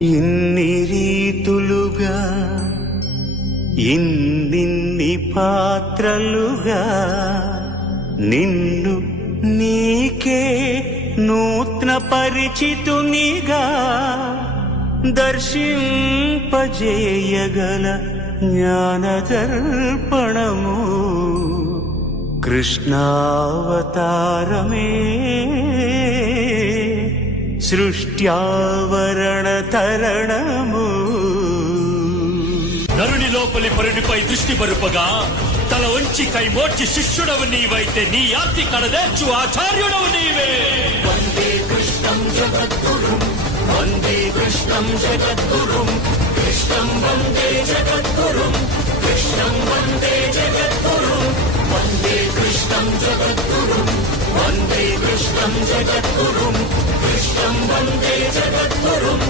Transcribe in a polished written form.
ఇన్ని రీతులుగా ఇన్నిన్ని పాత్రలుగా నిన్ను నీకే నూత్న పరిచితునిగా దర్శింపజేయగల జ్ఞానదర్పణము కృష్ణావతారమే సృష్ట్యావరణ తరణము. నరుని లోపలి పరునిపై దృష్టి బరుపగా తల వంచి కైమోర్చి శిష్యుడవు నీవైతే నీ ఆర్తి కడదేర్చు ఆచార్యుడవు నీవే. వందే కృష్ణం జగద్గురుం వందే కృష్ణం జగద్గురుం కృష్ణం వందే జగద్గురుం కృష్ణం వందే జగద్గురుం వందే కృష్ణం జగద్గురుం వందే కృష్ణం జగద్గురుం కృష్ణం వందే జగద్గురుం.